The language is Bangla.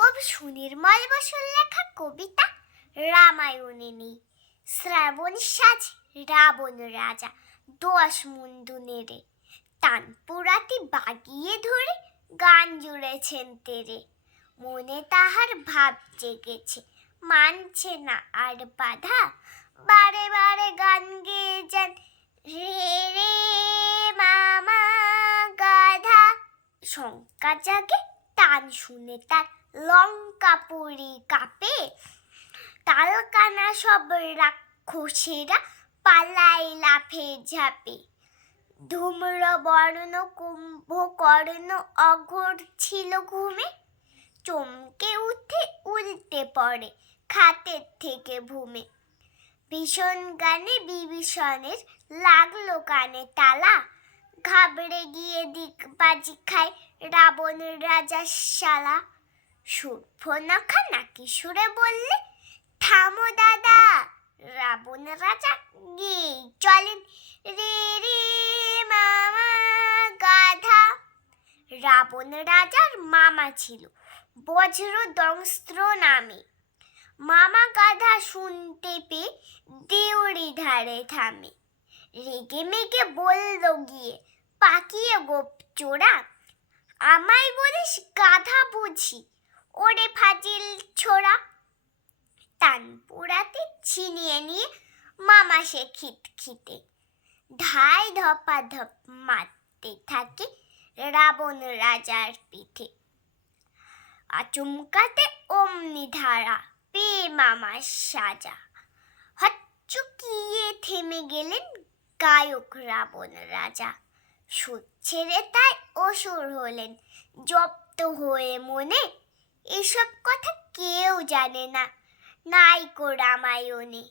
কবি সুনির্মল বসুর লেখা কবিতা রামায়ণে নেই শ্রাবণ সাজ, রাবণ রাজা দোয়াশ মুন্ডু নেড়ে। তান পুরাতি বাগিয়ে ধরে গান জুড়েছেন তেরে। মনে তাহার ভাব জেগেছে, মানছে না আর বাধা। বারে বারে গান গেয়ে যান, রে রে, মামা, গাধা। শঙ্কা জাগে টান শুনে তার লঙ্কা পুরি কাপে। তালকানা সব রাক্ষসেরা পালাই লাফে ঝাপে। ধূম্র বর্ণ কুম্ভকর্ণ অঘর ছিল ঘুমে। চমকে উঠে উল্টে পড়ে খাতের থেকে ভূমে। ভীষণ গানে বিভীষণের লাগল কানে তালা। ঘাবড়ে গিয়ে দিক বাজি খায় রাবণ রাজা শালা। সুর্ফনখা নাকি সুরে বললে, থামো দাদা। রাবণ রাজা গিয়ে চলেন, রে রে, মামা, গাধা। রাবণ রাজার মামা ছিল বজ্র দংস্ত্র নামে। মামা গাধা শুনতে পেয়ে দেউড়ি ধারে থামে। রেগে মেগে বলল গিয়ে পাকিয়ে গোপ চোরা আমায় বলিস গাধা বুঝি, ওরে ফাজিল ছোড়া। তান পোড়াতে ছিনিয়ে নিয়ে মামা সে খিট খিটে ধাই ধপা ধপ মারতে থাকে রাবণ রাজার পিঠে। আচমকাতে অমনি ধারা পেয়ে মামা সাজা। হচ্চুকিয়ে থেমে গেলেন গায়ক রাবণ রাজা। সুদ ছেড়ে তাই অসুর হলেন। জব্দ হয়ে মনে এসব কথা কেউ জানে না। নাই কো রামায়ণে।